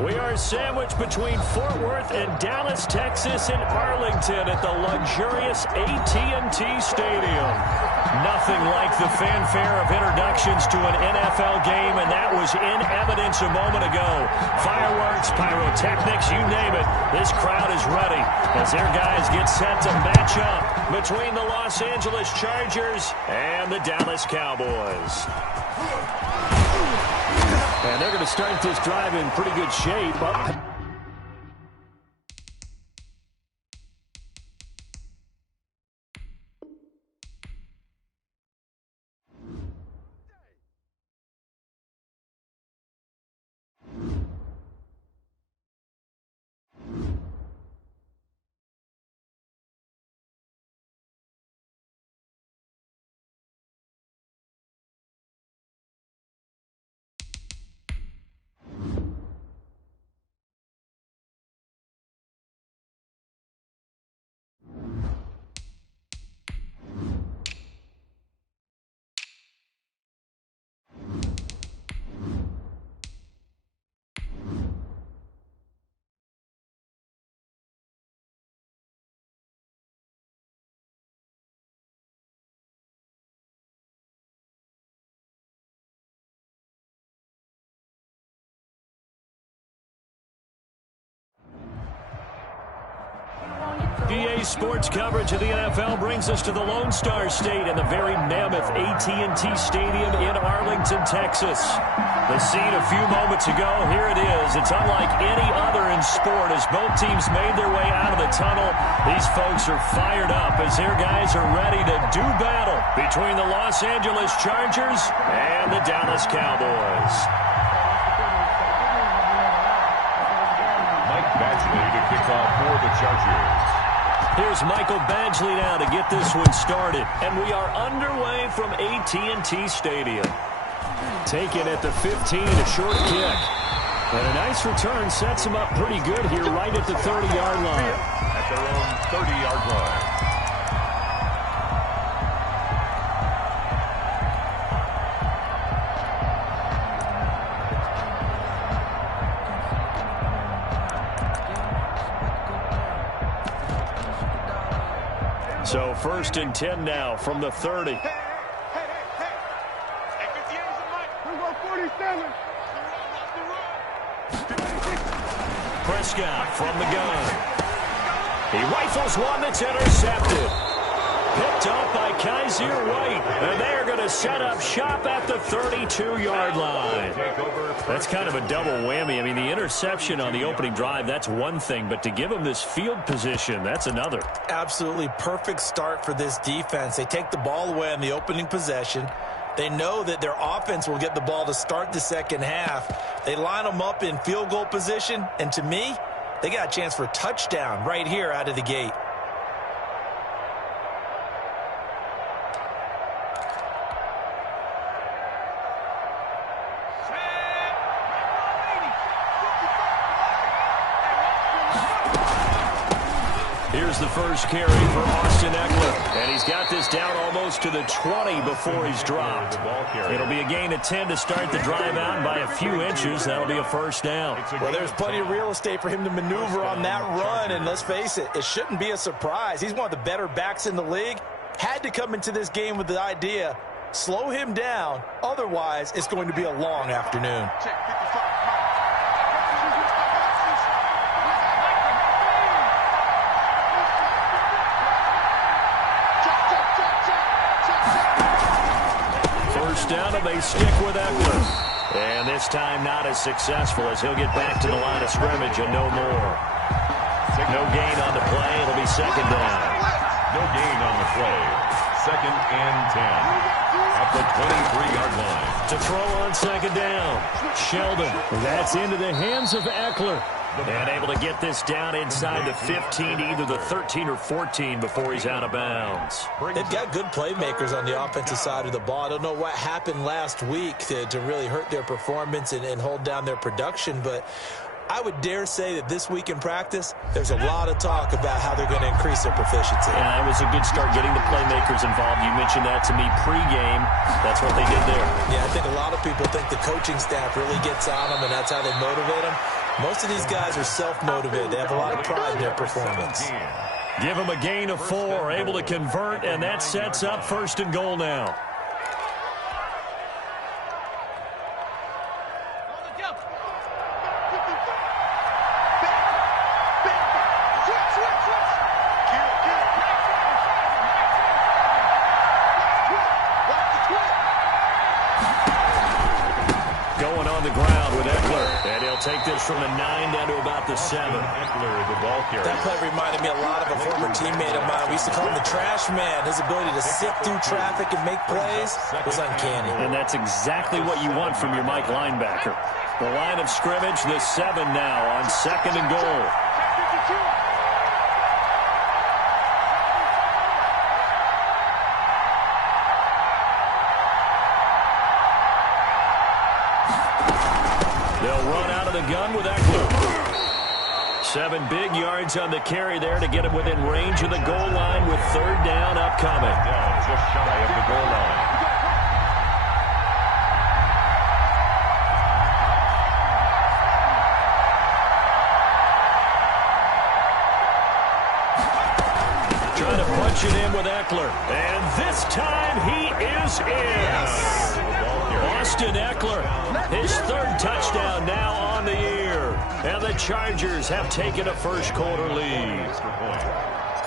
We are sandwiched between Fort Worth and Dallas, Texas, and Arlington at the luxurious AT&T Stadium. Nothing like the fanfare of introductions to an NFL game, and that was in evidence a moment ago. Fireworks, pyrotechnics, you name it. This crowd is ready as their guys get set to match up between the Los Angeles Chargers and the Dallas Cowboys. And they're going to start this drive in pretty good shape. EA Sports coverage of the NFL brings us to the Lone Star State and the very mammoth AT&T Stadium in Arlington, Texas. The scene a few moments ago, here it is. It's unlike any other in sport as both teams made their way out of the tunnel. These folks are fired up as their guys are ready to do battle between the Los Angeles Chargers and the Dallas Cowboys. Mike Badgley to kick off for the Chargers. Here's Michael Badgley now to get this one started. And we are underway from AT&T Stadium. Taken at the 15, a short kick. And a nice return sets him up pretty good here right at the 30-yard line. At their own 30-yard line. So 1st and 10 now from the 30. Prescott from the gun. He rifles one that's intercepted. Picked up by Kaiser White. And they're going to set up shop at the 32-yard line. That's kind of a double whammy. I mean, the interception on the opening drive, that's one thing. But to give them this field position, that's another. Absolutely perfect start for this defense. They take the ball away on the opening possession. They know that their offense will get the ball to start the second half. They line them up in field goal position. And to me, they got a chance for a touchdown right here out of the gate. Here's the first carry for Austin Eckler. And he's got this down almost to the 20 before he's dropped. It'll be a gain of 10 to start the drive out, and by a few inches, that'll be a first down. Well, there's plenty of real estate for him to maneuver on that run, and let's face it, it shouldn't be a surprise. He's one of the better backs in the league. Had to come into this game with the idea, slow him down, otherwise it's going to be a long afternoon. Down and they stick with Eckler. And this time not as successful as he'll get back to the line of scrimmage and no more. No gain on the play. It'll be second down. No gain on the play. 2nd and 10. At the 23-yard line. To throw on second down. Sheldon. That's into the hands of Eckler. And able to get this down inside the 15, either the 13 or 14 before he's out of bounds. They've got good playmakers on the offensive side of the ball. I don't know what happened last week to really hurt their performance and hold down their production, but I would dare say that this week in practice, there's a lot of talk about how they're going to increase their proficiency. Yeah, that was a good start getting the playmakers involved. You mentioned that to me pregame. That's what they did there. Yeah, I think a lot of people think the coaching staff really gets on them, and that's how they motivate them. Most of these guys are self-motivated. They have a lot of pride in their performance. Give them a gain of 4, able to convert, and that sets up 1st and goal now. Going on the ground with Eckler, and he'll take this from the 9 down to about the 7. Eckler, the ball carrier. That play reminded me a lot of a former teammate of mine. We used to call him the trash man. His ability to sift through traffic and make plays was uncanny. And that's exactly what you want from your Mike linebacker. The line of scrimmage, the 7 now on 2nd and goal. They'll run out of the gun with Eckler. 7 big yards on the carry there to get him within range of the goal line with 3rd down upcoming. Down just shy of the goal line. Trying to punch it in with Eckler. And this time he is in. Austin Eckler, his 3rd touchdown now on the year. And the Chargers have taken a first-quarter lead.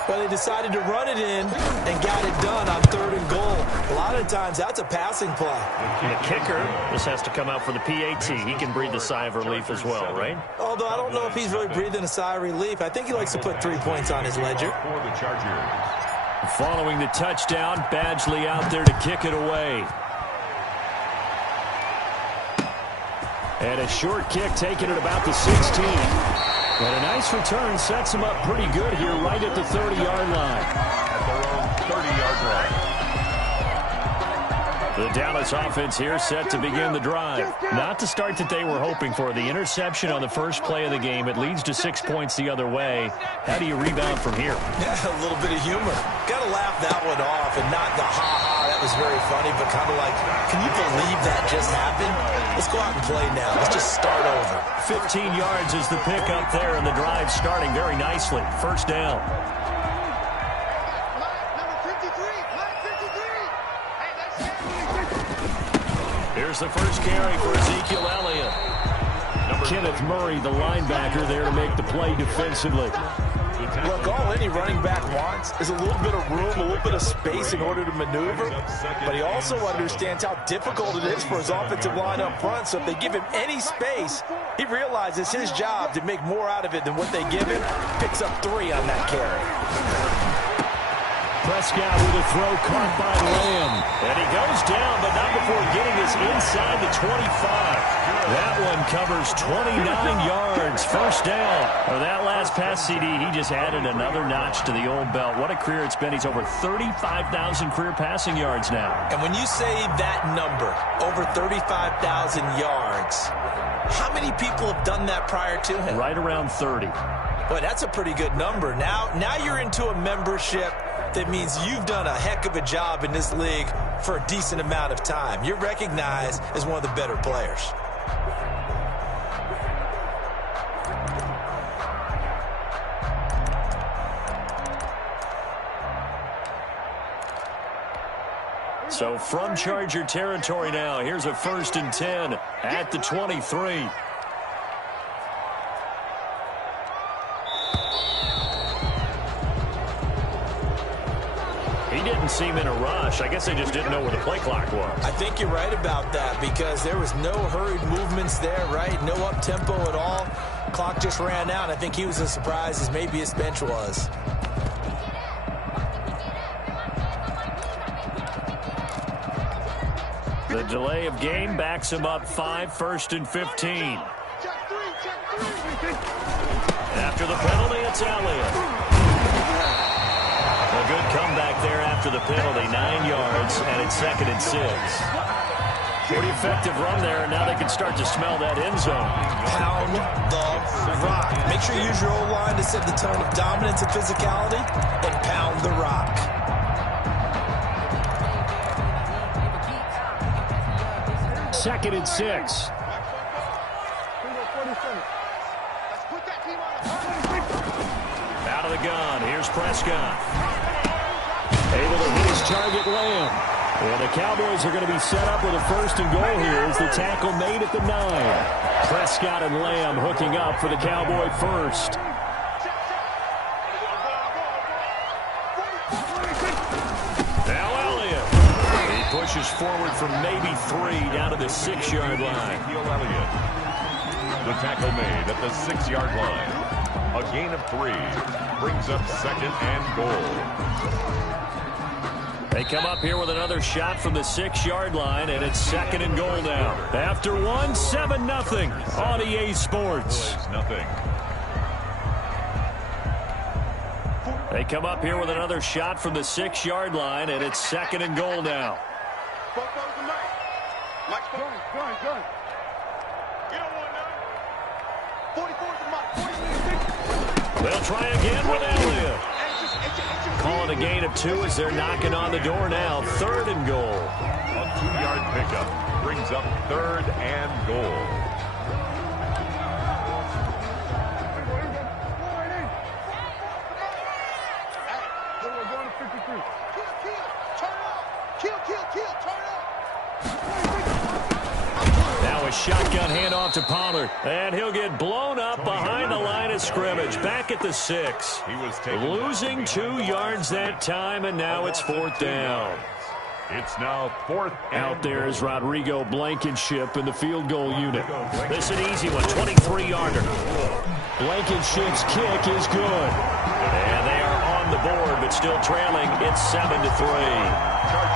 But they decided to run it in and got it done on 3rd and goal. A lot of times, that's a passing play. And the kicker, this has to come out for the PAT. He can breathe a sigh of relief as well, right? Although I don't know if he's really breathing a sigh of relief. I think he likes to put 3 points on his ledger. For the Chargers. Following the touchdown, Badgley out there to kick it away. And a short kick taken at about the 16. And a nice return sets him up pretty good here right at the 30-yard line. At their own 30-yard line. The Dallas offense here set to begin the drive. Not the start that they were hoping for. The interception on the first play of the game. It leads to 6 points the other way. How do you rebound from here? Yeah, a little bit of humor. Got to laugh that one off and not the ha-ha. That was very funny, but kind of like, can you believe that just happened? Let's go out and play now. Let's just start over. 15 yards is the pickup there, and the drive starting very nicely. 1st down. Here's the first carry for Ezekiel Elliott. Kenneth Murray, the linebacker, there to make the play defensively. Look, all any running back wants is a little bit of room, a little bit of space in order to maneuver. But he also understands how difficult it is for his offensive line up front. So if they give him any space, he realizes his job to make more out of it than what they give him. Picks up 3 on that carry. Prescott with a throw caught by Lamb. And he goes down, but not before getting this inside the 25. That one covers 29 yards. 1st down. For that last pass CD, he just added another notch to the old belt. What a career it's been. He's over 35,000 career passing yards now. And when you say that number, over 35,000 yards, how many people have done that prior to him? Right around 30. Boy, that's a pretty good number. Now you're into a membership that means you've done a heck of a job in this league for a decent amount of time. You're recognized as one of the better players. So from Charger territory now, here's a 1st and 10 at the 23. He didn't seem in a rush. I guess they just didn't know where the play clock was. I think you're right about that because there was no hurried movements there, right? No up-tempo at all. Clock just ran out. I think he was as surprised as maybe his bench was. The delay of game backs him up 5, 1st and 15. After the penalty, it's Elliott. A good comeback there after the penalty, 9 yards, and it's 2nd and 6. Pretty effective run there, and now they can start to smell that end zone. Pound the rock. Make sure you use your O-line to set the tone of dominance and physicality, and pound the rock. Second and 6. Out of the gun, here's Prescott. Able to hit his target, Lamb. And the Cowboys are going to be set up with a 1st and goal here as the tackle made at the 9. Prescott and Lamb hooking up for the Cowboy first. Pushes forward from maybe 3 down to the 6-yard line. Elliott. The tackle made at the 6-yard line. A gain of 3 brings up 2nd and goal. They come up here with another shot from the 6-yard line, and it's 2nd and goal now. After 1, 7-0 on EA Sports. Nothing. They come up here with another shot from the 6-yard line, and it's 2nd and goal now. They'll try again with Elliott. Calling a gain of 2 as they're knocking on the door now. 3rd and goal. A 2-yard pickup brings up 3rd and goal. Now a shotgun handoff to Pollard, and he'll get blown up behind the line of scrimmage. Back at the 6. He was losing 2 yards that time, and now it's 4th down. It's now 4th. Out there is Rodrigo Blankenship in the field goal unit. This is an easy one, 23-yarder. Blankenship's kick is good. And they are on the board, but still trailing. It's 7-3.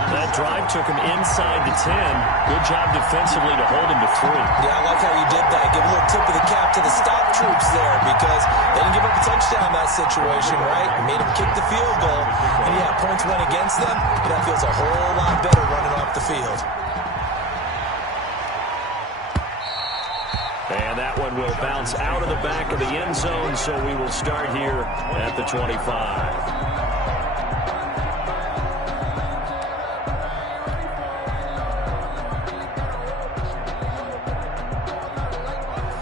That drive took him inside the 10. Good job defensively to hold him to 3. Yeah, I like how you did that. Give a little tip of the cap to the stop troops there because they didn't give up a touchdown in that situation, right? It made them kick the field goal. And yeah, points went against them, but that feels a whole lot better running off the field. And that one will bounce out of the back of the end zone, so we will start here at the 25.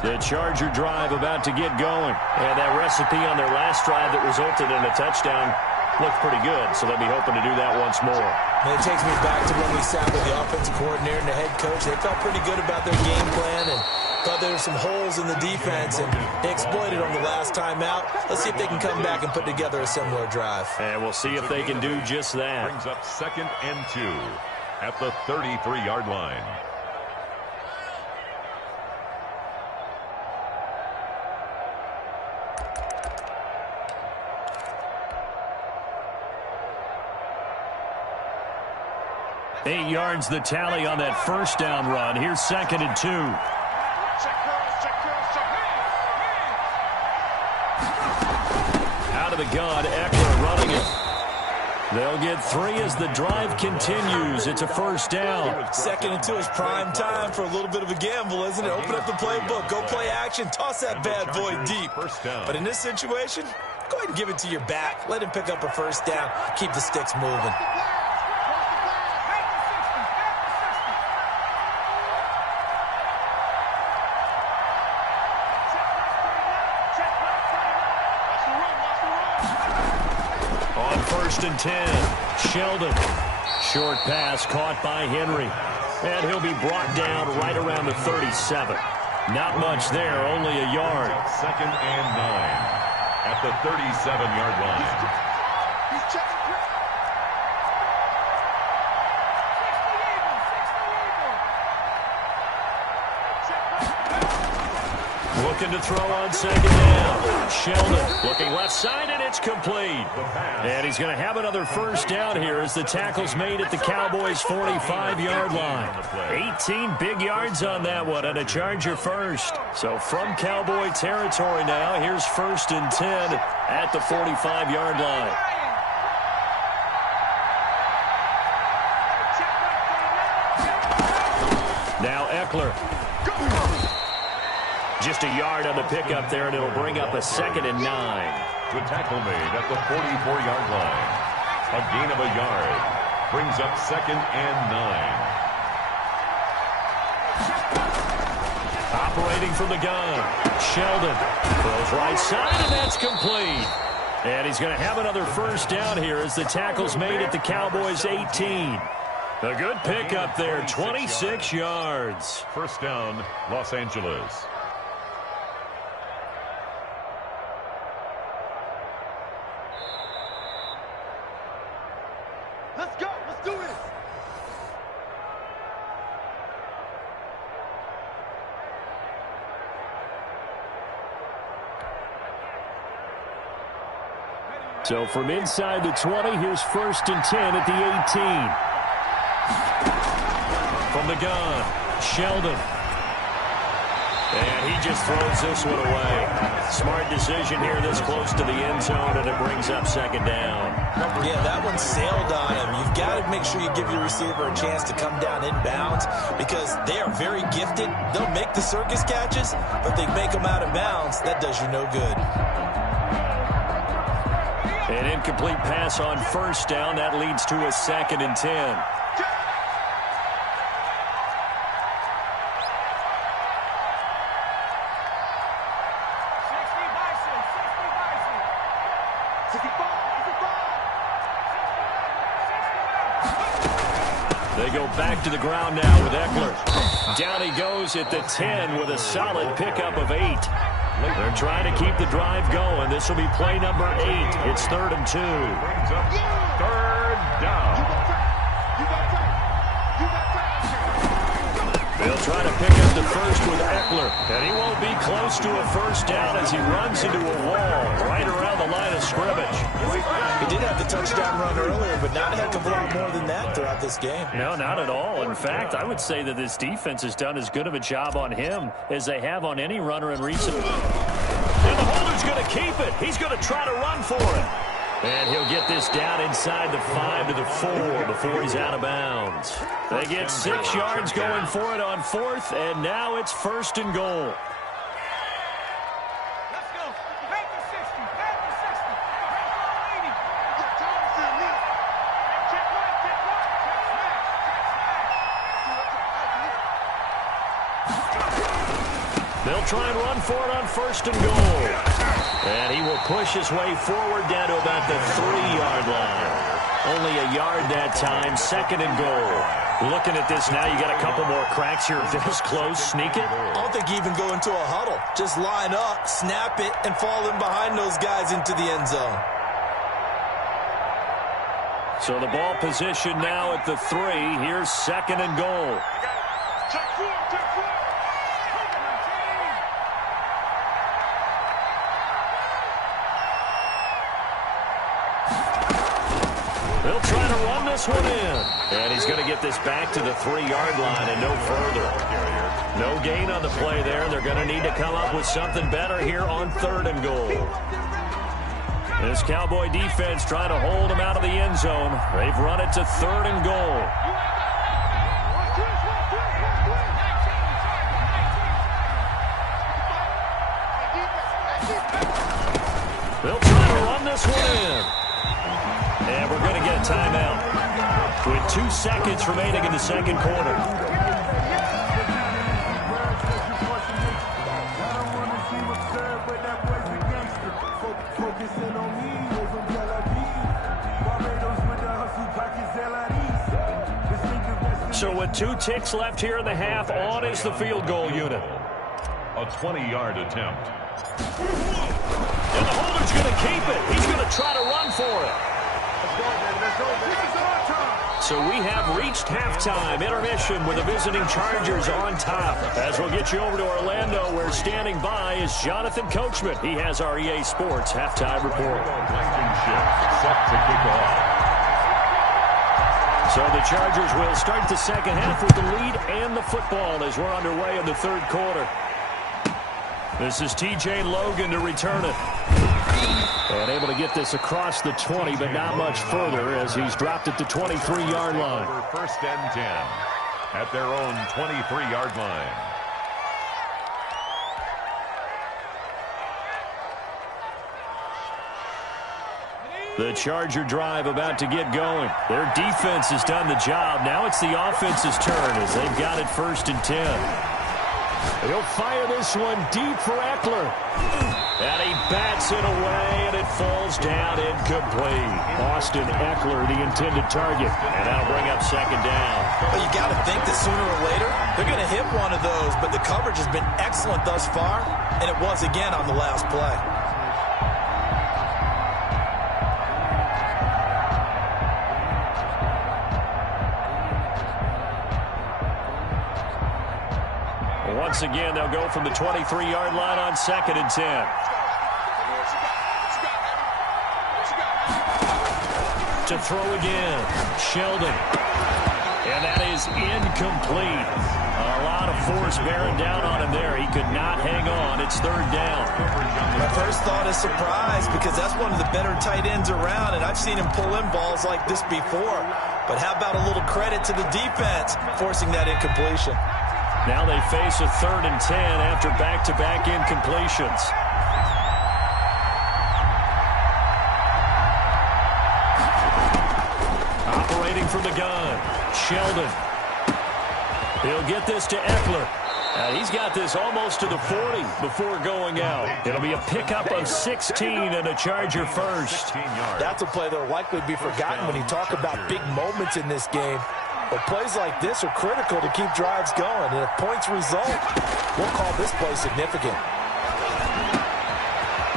The Charger drive about to get going. And that recipe on their last drive that resulted in a touchdown looked pretty good, so they'll be hoping to do that once more. And it takes me back to when we sat with the offensive coordinator and the head coach. They felt pretty good about their game plan and thought there were some holes in the defense, and they exploited them the last time out. Let's see if they can come back and put together a similar drive. And we'll see if they can do just that. Brings up 2nd and 2 at the 33-yard line. Eight yards the tally on that 1st down run. Here's 2nd and 2. Out of the gun, Eckler running it. They'll get 3 as the drive continues. It's a 1st down. 2nd and 2 is prime time for a little bit of a gamble, isn't it? Open up the playbook, go play action, toss that bad boy deep. But in this situation, go ahead and give it to your back. Let him pick up a 1st down. Keep the sticks moving. On 1st and 10, Sheldon. Short pass caught by Henry. And he'll be brought down right around the 37. Not much there, only a yard. 2nd and 9 at the 37-yard line. Looking to throw on 2nd down. Sheldon looking left side, and it's complete. And he's going to have another 1st down here as the tackle's made at the Cowboys' 45-yard line. 18 big yards on that one, and a Charger first. So from Cowboy territory now, here's 1st and 10 at the 45-yard line. Now Eckler. Just a yard on the pickup there, and it'll bring up a 2nd and 9. The tackle made at the 44-yard line. A gain of a yard brings up 2nd and 9. Waiting from the gun. Sheldon throws right side, and that's complete. And he's going to have another first down here as the tackle's made at the Cowboys' 18. A good pickup there, 26 yards. First down, Los Angeles. Let's go. Let's do this. So from inside the 20, here's 1st and 10 at the 18. From the gun, Sheldon. And he just throws this one away. Smart decision here this close to the end zone, and it brings up 2nd down. Yeah, that one sailed on him. You've got to make sure you give your receiver a chance to come down inbounds because they are very gifted. They'll make the circus catches, but they make them out of bounds. That does you no good. An incomplete pass on 1st down. That leads to a 2nd and 10. They go back to the ground now with Eckler. Down he goes at the 10 with a solid pickup of 8. They're trying to keep the drive going. This will be play number 8. It's 3rd and 2. Brings up 3rd down. They'll try to pick up the first with Eckler. And he won't be close to a first down as he runs into a wall right around the line of scrimmage. He did have the touchdown run earlier, but not a heck of a lot more than that throughout this game. No, not at all. In fact, I would say that this defense has done as good of a job on him as they have on any runner in recent. And the holder's going to keep it. He's going to try to run for it. And he'll get this down inside the 5 to the 4 before he's out of bounds. They get 6 yards going for it on 4th, and now it's 1st and goal. Let's go. Back to 60. Back to 60. Back to 80. Check right. Check right. Check smash. They'll try and run for it on 1st and goal. And he will push his way forward down to about the 3-yard line. Only a yard that time, 2nd and goal. Looking at this now, you got a couple more cracks here. This close, sneak it. I don't think you even go into a huddle. Just line up, snap it, and fall in behind those guys into the end zone. So the ball position now at the 3. Here's 2nd and goal. Check 4. Check 4. They'll try to run this one in. And he's going to get this back to the 3-yard line and no further. No gain on the play there. They're going to need to come up with something better here on 3rd and goal. This Cowboy defense trying to hold him out of the end zone. They've run it to 3rd and goal. They'll try to run this one in. And we're going to get a timeout with 2 seconds remaining in the 2nd quarter. So with 2 ticks left here in the half, on is the field goal unit. A 20-yard attempt. And the holder's going to keep it. He's going to try to run for it. So we have reached halftime. Intermission with the visiting Chargers on top. As we'll get you over to Orlando, where standing by is Jonathan Coachman. He has our EA Sports halftime report. Blankenship set to kick off. So the Chargers will start the second half with the lead and the football as we're underway in the 3rd quarter. This is TJ Logan to return it. And able to get this across the 20, but not much further as he's dropped at the 23-yard line. 1st and 10 at their own 23-yard line. The Charger drive about to get going. Their defense has done the job. Now it's the offense's turn as they've got it 1st and 10. He'll fire this one deep for Eckler. And he bats it away, and it falls down incomplete. Austin Eckler, the intended target. And that'll bring up second down. Well, you got to think that sooner or later, they're going to hit one of those, but the coverage has been excellent thus far, and it was again on the last play. Once again, they'll go from the 23-yard line on 2nd and 10. To throw again, Sheldon. And that is incomplete. A lot of force bearing down on him there. He could not hang on. It's 3rd down. My first thought is surprise because that's one of the better tight ends around, and I've seen him pull in balls like this before. But how about a little credit to the defense forcing that incompletion? Now they face a 3rd and 10 after back-to-back incompletions. Operating from the gun, Sheldon. He'll get this to Eckler. He's got this almost to the 40 before going out. It'll be a pickup of 16 and a Charger first. That's a play that will likely be forgotten when you talk about big moments in this game. But plays like this are critical to keep drives going. And if points result, we'll call this play significant.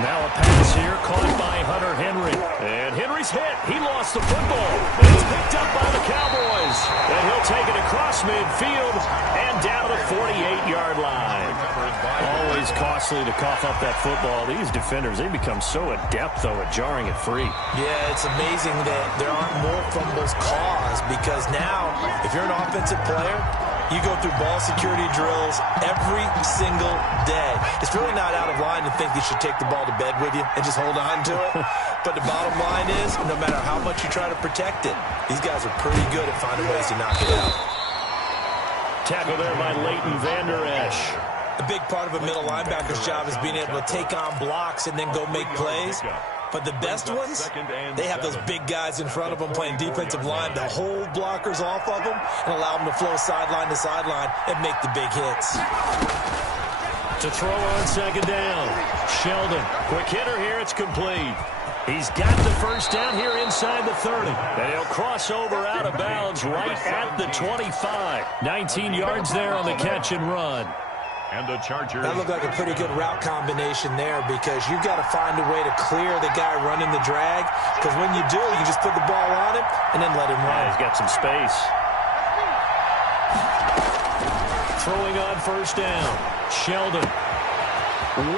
Now a pass here caught by Hunter Henry. And Henry's hit. He lost the football. And it's picked up by the Cowboys. And he'll take it across midfield and down to the 48-yard line. Always costly to cough up that football. These defenders, they become so adept, though, at jarring it free. Yeah, it's amazing that there aren't more fumbles caused because now, if you're an offensive player, you go through ball security drills every single day. It's really not out of line to think you should take the ball to bed with you and just hold on to it. But the bottom line is, no matter how much you try to protect it, these guys are pretty good at finding ways to knock it out. Tackle there by Leighton Vander Esch. A big part of a middle linebacker's job is being able to take on blocks and then go make plays. But the best ones, they have those big guys in front of them playing defensive line to hold blockers off of them and allow them to flow sideline to sideline and make the big hits. To throw on 2nd down, Sheldon. Quick hitter here, it's complete. He's got the first down here inside the 30. And he'll cross over out of bounds right at the 25. 19 yards there on the catch and run. And the Chargers. That looked like a pretty good route combination there because you've got to find a way to clear the guy running the drag. Because when you do, you just put the ball on him and then let him run. He's got some space. Throwing on 1st down. Sheldon.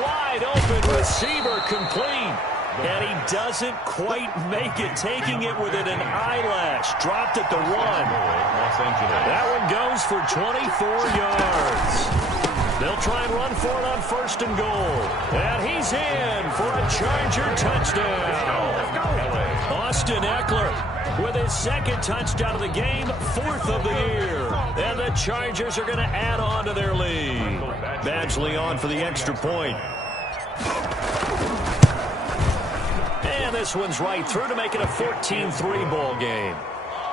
Wide open receiver complete. And he doesn't quite make it, taking it within an eyelash. Dropped at the 1. That one goes for 24 yards. They'll try and run for it on 1st and goal. And he's in for a Charger touchdown. Austin Eckler with his 2nd touchdown of the game, 4th of the year. And the Chargers are going to add on to their lead. Badgley on for the extra point. And this one's right through to make it a 14-3 ball game.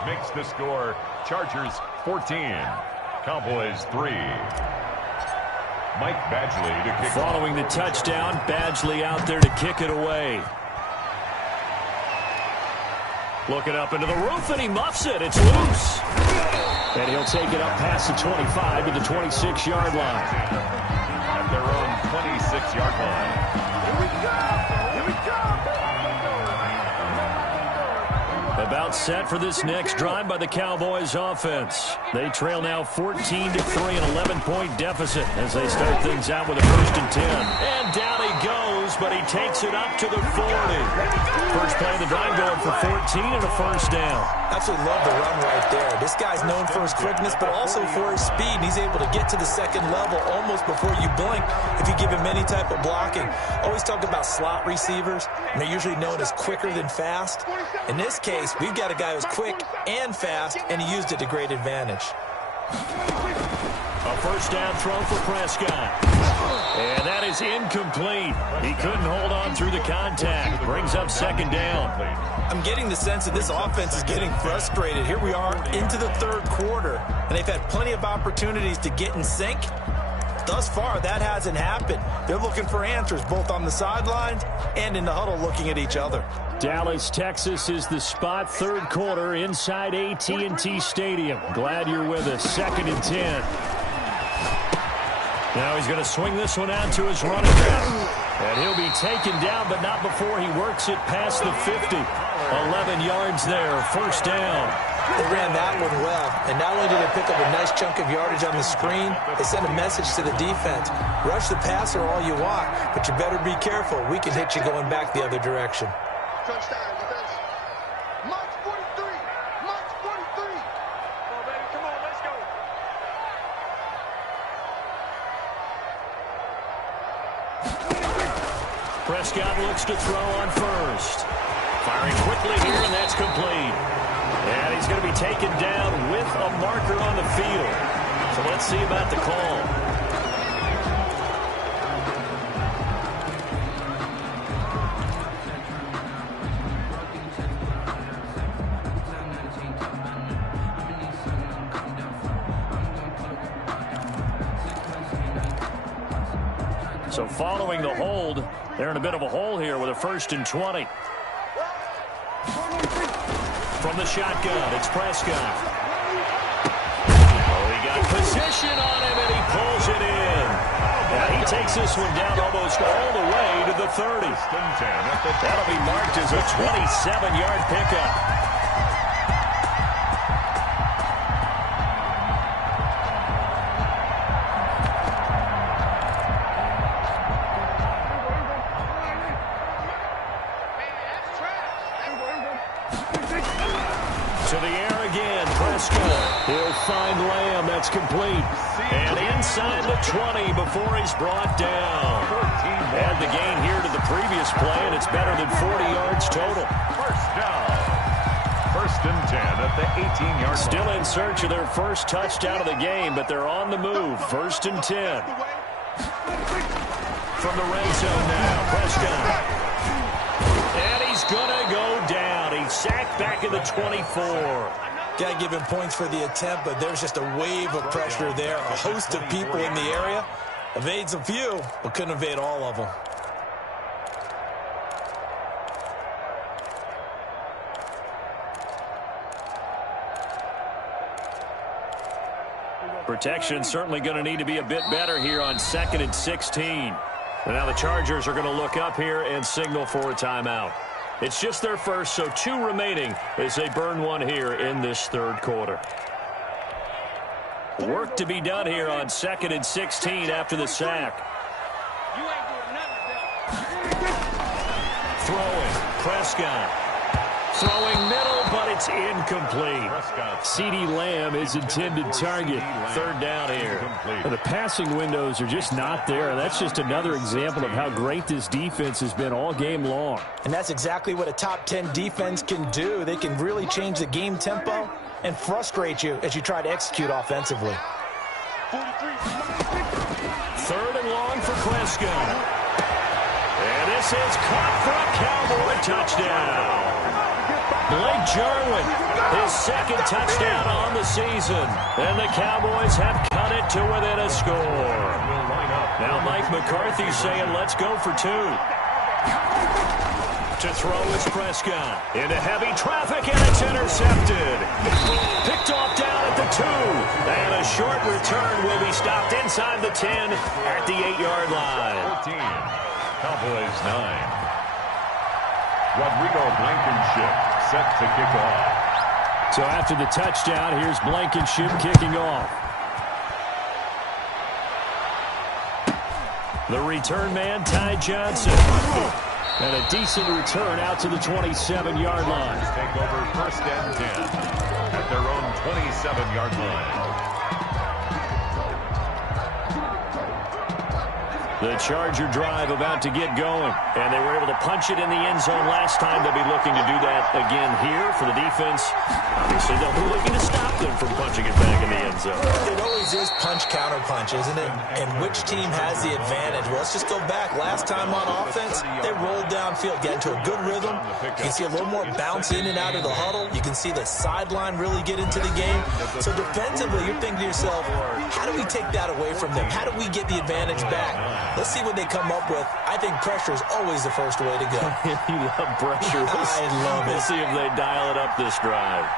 Makes the score Chargers 14, Cowboys 3. Mike Badgley to kick. Following the touchdown, Badgley out there to kick it away. Looking up into the roof, and he muffs it. It's loose. And he'll take it up past the 25 to the 26-yard line. At their own 26-yard line. Here we go! Here we go! About set for this next drive by the Cowboys offense. They trail now 14-3, an 11-point deficit as they start things out with a 1st and 10. And down he goes, but he takes it up to the 40. First play of the drive going for 14 and a 1st down. Absolutely love the run right there. This guy's known for his quickness, but also for his speed. He's able to get to the 2nd level almost before you blink if you give him any type of blocking. Always talk about slot receivers, and they're usually known as quicker than fast. In this case, we've got a guy who's quick and fast, and he used it to great advantage. A 1st down throw for Prescott. And that is incomplete. He couldn't hold on through the contact. Brings up 2nd down. I'm getting the sense that this offense is getting frustrated. Here we are into the 3rd quarter, and they've had plenty of opportunities to get in sync, thus far, that hasn't happened. They're looking for answers both on the sidelines and in the huddle looking at each other. Dallas, Texas is the spot. Third quarter inside AT&T Stadium. Glad you're with us. 2nd and 10. Now he's going to swing this one out to his running back. And he'll be taken down, but not before he works it past the 50. 11 yards there. First down. They ran that one well, and not only did they pick up a nice chunk of yardage on the screen, they sent a message to the defense. Rush the passer all you want, but you better be careful. We can hit you going back the other direction. Touchdown, defense. March 43. March 43. Come on, baby. Come on, let's go. Prescott looks to throw on first. Firing quickly here, and that's complete. And he's going to be taken down with a marker on the field. So let's see about the call. So following the hold, they're in a bit of a hole here with a 1st and 20. From the shotgun, it's Prescott. Oh, he got position on him, and he pulls it in. And he takes this one down almost all the way to the 30. That'll be marked as a 27-yard pickup. To the air again, Prescott. He'll find Lamb. That's complete. And inside the 20 before he's brought down. Add the gain here to the previous play, and it's better than 40 yards total. First down. 1st and 10 at the 18-yard line. Still in search of their first touchdown of the game, but they're on the move. 1st and 10. From the red zone now, Prescott. And he's going to go down. He's sacked back at the 24. Got to give him points for the attempt, but there's just a wave of pressure there. A host of people in the area. Evades a few, but couldn't evade all of them. Protection certainly going to need to be a bit better here on 2nd and 16. And now the Chargers are going to look up here and signal for a timeout. It's just their first, so 2 remaining as they burn one here in this 3rd quarter. Work to be done here on 2nd and 16 after the sack. You ain't doing nothing. Throwing, Prescott. Throwing middle, but it's incomplete. CeeDee Lamb is intended target. 3rd down here. The passing windows are just not there. That's just another example of how great this defense has been all game long. And that's exactly what a top 10 defense can do. They can really change the game tempo and frustrate you as you try to execute offensively. 3rd and long for Prescott. And this is caught for a Cowboy touchdown. Blake Jarwin, his 2nd touchdown on the season. And the Cowboys have cut it to within a score. Now Mike McCarthy saying, let's go for 2. To throw is Prescott. Into heavy traffic, and it's intercepted. Picked off down at the 2. And a short return will be stopped inside the 10 at the 8-yard line. 14. Cowboys 9. Rodrigo Blankenship set to kick off. So after the touchdown, here's Blankenship kicking off. The return man, Ty Johnson. And a decent return out to the 27-yard line. Take over 1st and 10 at their own 27-yard line. The Charger drive about to get going. And they were able to punch it in the end zone last time. They'll be looking to do that again here for the defense. Obviously, they'll be looking to stop them from punching it back in the end zone. It always is punch-counter-punch, isn't it? And which team has the advantage? Well, let's just go back. Last time on offense, they rolled downfield, get into a good rhythm. You can see a little more bounce in and out of the huddle. You can see the sideline really get into the game. So defensively, you're thinking to yourself, how do we take that away from them? How do we get the advantage back? Let's see what they come up with. I think pressure is always the first way to go. You love pressure. I love it. We'll see if they dial it up this drive.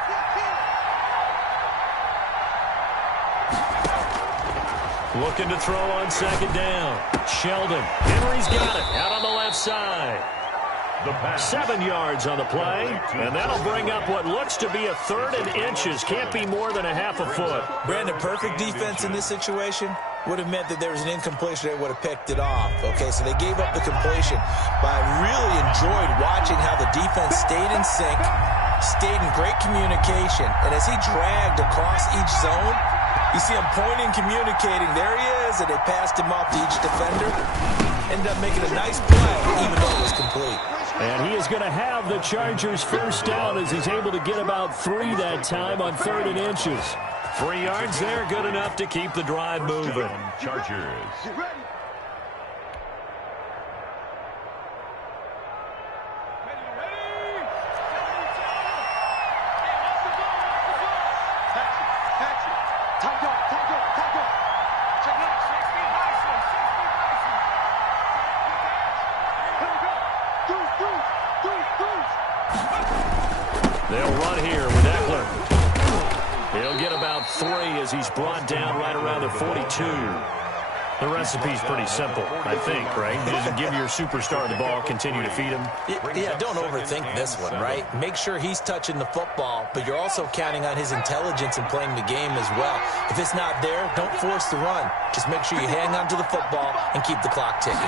Looking to throw on second down. Sheldon. Henry's got it. Out on the left side. 7 yards on the play. And that'll bring up what looks to be a 3rd and inches. Can't be more than a half a foot. Brandon, perfect defense in this situation would have meant that there was an incompletion. They would have picked it off. Okay, so they gave up the completion. But I really enjoyed watching how the defense stayed in sync, stayed in great communication. And as he dragged across each zone, you see him pointing, communicating. There he is, and they passed him off to each defender. Ended up making a nice play, even though it was complete. And he is going to have the Chargers first down as he's able to get about 3 that time on 3rd and inches. 3 yards there, good enough to keep the drive moving. Chargers. Get ready. They'll run here with Eckler. He'll get about 3 as he's brought down right around the 42. The recipe's pretty simple, I think, right? Just give your superstar the ball, continue to feed him. Yeah, don't overthink this one, right? Make sure he's touching the football, but you're also counting on his intelligence in playing the game as well. If it's not there, don't force the run. Just make sure you hang on to the football and keep the clock ticking.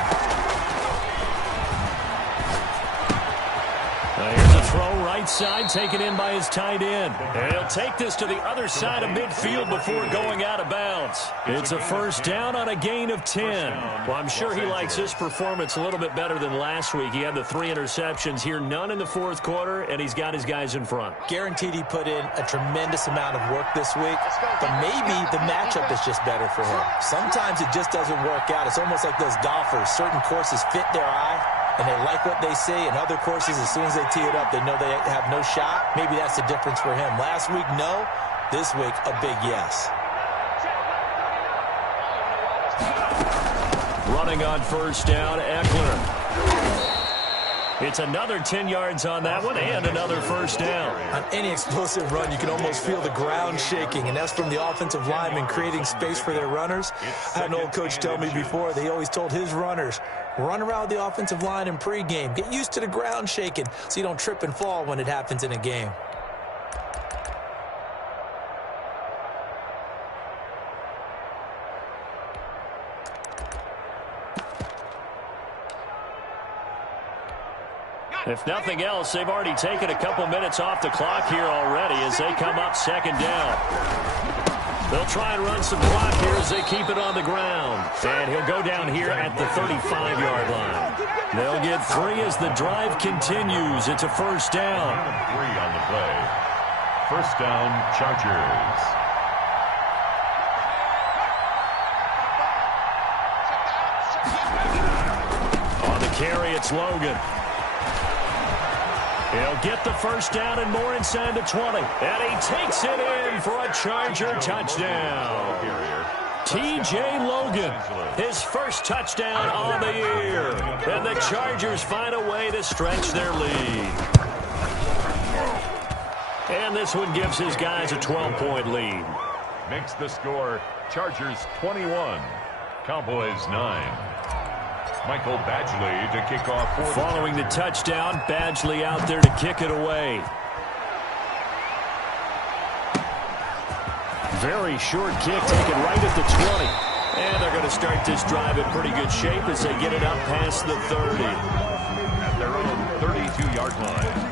Here's a throw right side, taken in by his tight end. And he'll take this to the other side of midfield before going out of bounds. It's a first down on a gain of 10. Well, I'm sure he likes this performance a little bit better than last week. He had the 3 interceptions here, none in the 4th quarter, and he's got his guys in front. Guaranteed he put in a tremendous amount of work this week, but maybe the matchup is just better for him. Sometimes it just doesn't work out. It's almost like those golfers. Certain courses fit their eye, and they like what they see. And other courses, as soon as they tee it up, they know they have no shot. Maybe that's the difference for him. Last week, no. This week, a big yes. Running on first down, Eckler. It's another 10 yards on that one and another first down. On any explosive run, you can almost feel the ground shaking, and that's from the offensive linemen creating space for their runners. I had an old coach tell me before, they always told his runners, run around the offensive line in pregame. Get used to the ground shaking so you don't trip and fall when it happens in a game. If nothing else, they've already taken a couple minutes off the clock here already as they come up second down. They'll try and run some clock here as they keep it on the ground. And he'll go down here at the 35-yard line. They'll get 3 as the drive continues. It's a first down. 3 on the play. First down, Chargers. On the carry, it's Logan. He'll get the first down and more inside the 20. And he takes it in for a Charger touchdown. T.J. Logan, his first touchdown on the year. And the Chargers find a way to stretch their lead. And this one gives his guys a 12-point lead. Makes the score Chargers 21, Cowboys 9. Michael Badgley to kick off. Following the touchdown, Badgley out there to kick it away. Very short kick taken right at the 20. And they're going to start this drive in pretty good shape as they get it up past the 30. At their own 32-yard line.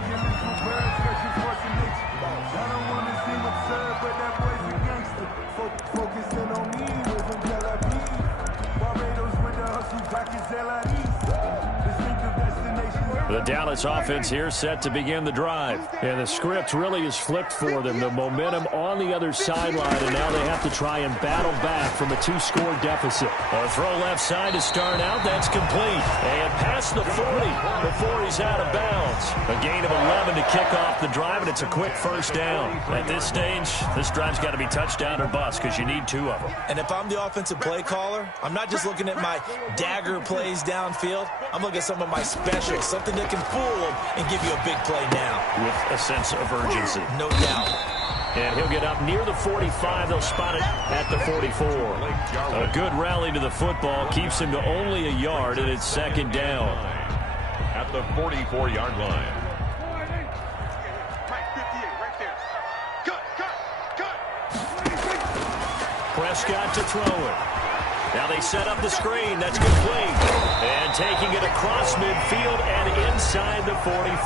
The Dallas offense here set to begin the drive. And the script really is flipped for them. The momentum on the other sideline, and now they have to try and battle back from a 2-score deficit. A throw left side to start out. That's complete. And past the 40 before he's out of bounds. A gain of 11 to kick off the drive, and it's a quick first down. At this stage, this drive's got to be touchdown or bust because you need 2 of them. And if I'm the offensive play caller, I'm not just looking at my dagger plays downfield. I'm looking at some of my specials, something that can fool them and give you a big play now. With a sense of urgency. No doubt. And he'll get up near the 45. They'll spot it at the 44. A good rally to the football keeps him to only a yard, and it's second down. At the 44-yard line. Prescott to throw it. Now they set up the screen. That's complete. And taking it across midfield and inside the 45.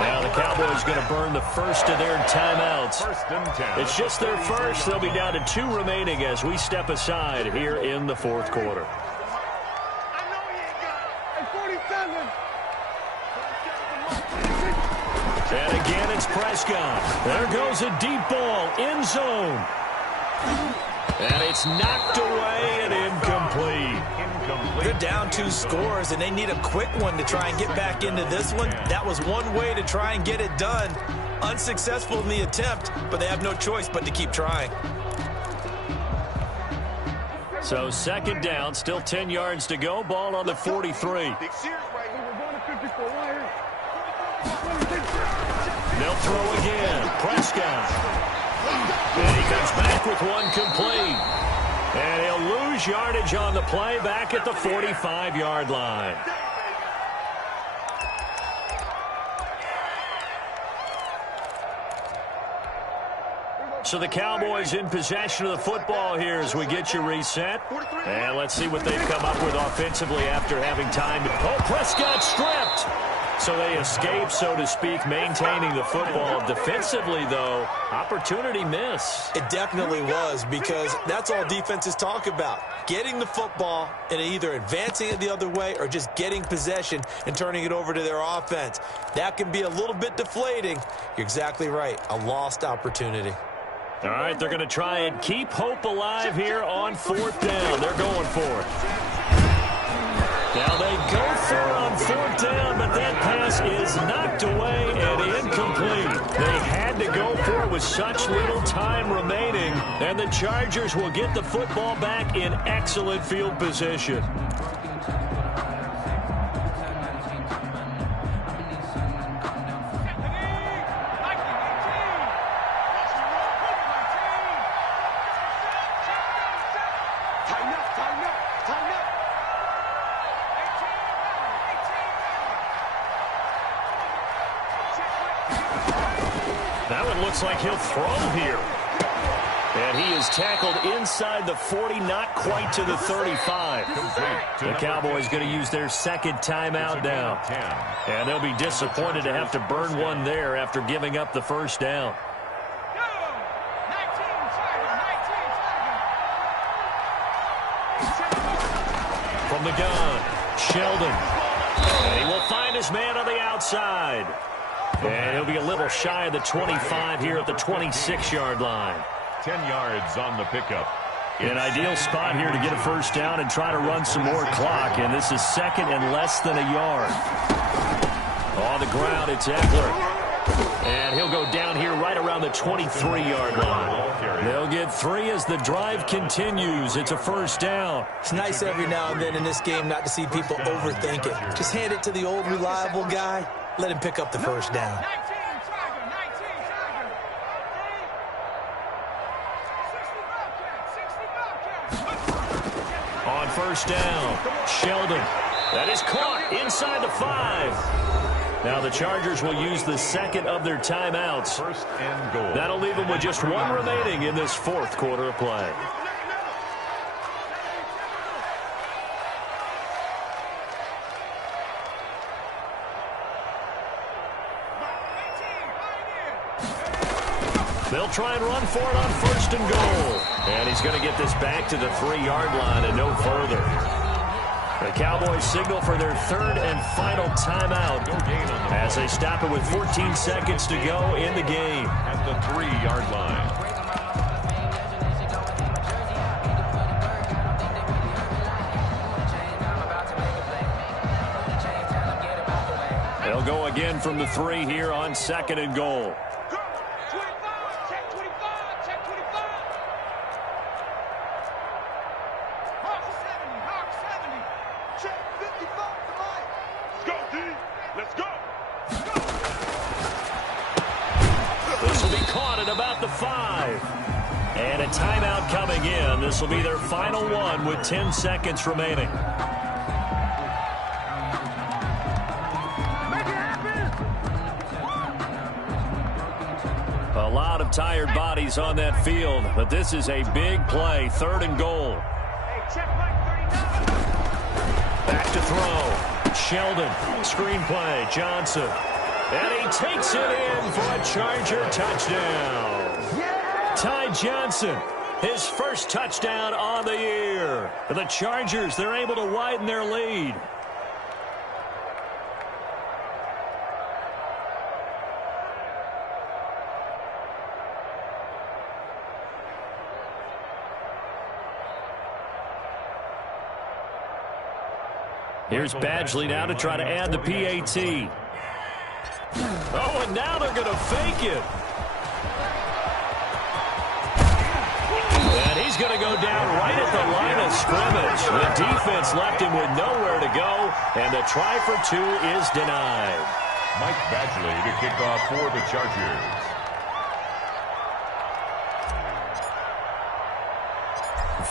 Now the Cowboys going to burn the first of their timeouts. It's just their first. They'll be down to 2 remaining as we step aside here in the fourth quarter. And again, it's Prescott. There goes a deep ball, end zone. And it's knocked away and incomplete. They're down 2 scores, and they need a quick one to try and get back into this one. That was one way to try and get it done. Unsuccessful in the attempt, but they have no choice but to keep trying. So second down, still 10 yards to go. Ball on the 43. They'll throw again. Prescott. And he comes back with one complete. And he'll lose yardage on the play back at the 45-yard line. So the Cowboys in possession of the football here as we get you reset. And let's see what they've come up with offensively after having time to... Oh, Prescott stripped! So they escape, so to speak, maintaining the football. Defensively, though, opportunity miss. It definitely was, because that's all defenses talk about. Getting the football and either advancing it the other way or just getting possession and turning it over to their offense. That can be a little bit deflating. You're exactly right. A lost opportunity. All right, they're going to try and keep hope alive here on 4th down. They're going for it. Now they go for it on 4th down, but that pass is knocked away and incomplete. They had to go for it with such little time remaining, and the Chargers will get the football back in excellent field position. Looks like he'll throw here. And he is tackled inside the 40, not quite to the 35. The Cowboys going to use their second timeout now. And they'll be disappointed to have to burn one there after giving up the first down. From the gun, Sheldon. And he will find his man on the outside. And he'll be a little shy of the 25 here at the 26-yard line. 10 yards on the pickup. An ideal spot here to get a first down and try to run some more clock. And this is second and less than a yard. On the ground, it's Eckler. And he'll go down here right around the 23-yard line. They'll get 3 as the drive continues. It's a first down. It's nice every now and then in this game not to see people overthink it. Just hand it to the old reliable guy. Let him pick up the first down. On first down, Sheldon. That is caught inside the 5. Now the Chargers will use the second of their timeouts. First and goal. That'll leave them with just 1 remaining in this fourth quarter of play. They'll try and run for it on first and goal. And he's going to get this back to the 3-yard line and no further. The Cowboys signal for their third and final timeout as they stop it with 14 seconds to go in the game. At the 3-yard line. They'll go again from the 3 here on 2nd and goal. This will be caught at about the 5. And a timeout coming in. This will be their final one with 10 seconds remaining. A lot of tired bodies on that field, but this is a big play. 3rd and goal. Back to throw. Sheldon. Screen play. Johnson. And he takes it in for a Charger touchdown. Ty Johnson, his first touchdown on the year. The Chargers, they're able to widen their lead. Here's Badgley now to try to add the PAT. Oh, and now they're going to fake it. And he's going to go down right at the line of scrimmage. The defense left him with nowhere to go, and the try for 2 is denied. Mike Badgley to kick off for the Chargers.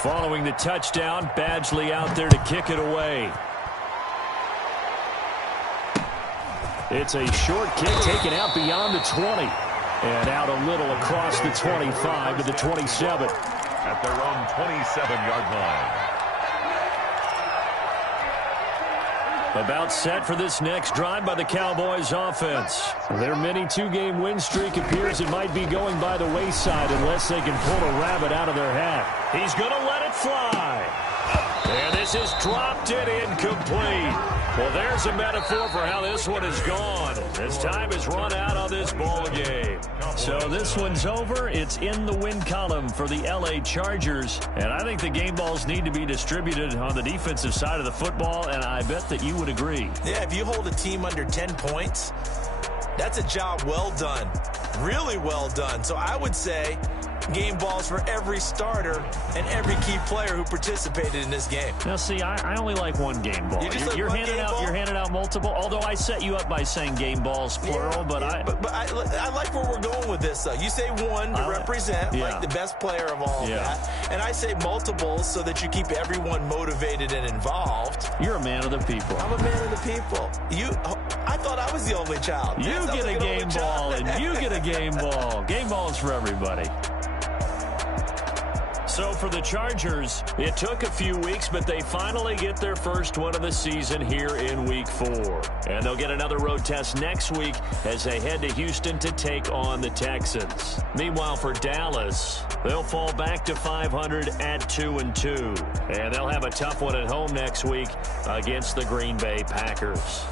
Following the touchdown, Badgley out there to kick it away. It's a short kick taken out beyond the 20. And out a little across the 25 to the 27. At their own 27-yard line. About set for this next drive by the Cowboys offense. Their mini 2-game win streak appears it might be going by the wayside unless they can pull a rabbit out of their hat. He's going to let it fly. And this is dropped and incomplete. Well, there's a metaphor for how this one is gone. As time has run out on this ball game. So this one's over. It's in the win column for the LA Chargers. And I think the game balls need to be distributed on the defensive side of the football, and I bet that you would agree. Yeah, if you hold a team under 10 points, that's a job well done. Really well done. So I would say game balls for every starter and every key player who participated in this game. Now, see, I only like one game ball. You're handing out multiple. Although I set you up by saying game balls plural, but I like where we're going with this. Though you say one to represent like the best player of all that, and I say multiples so that you keep everyone motivated and involved. You're a man of the people. I'm a man of the people. I thought I was the only child. You get a game ball, and you get a game ball. Game balls for everybody. So for the Chargers, it took a few weeks, but they finally get their first one of the season here in Week 4. And they'll get another road test next week as they head to Houston to take on the Texans. Meanwhile, for Dallas, they'll fall back to 500 at 2-2. And they'll have a tough one at home next week against the Green Bay Packers.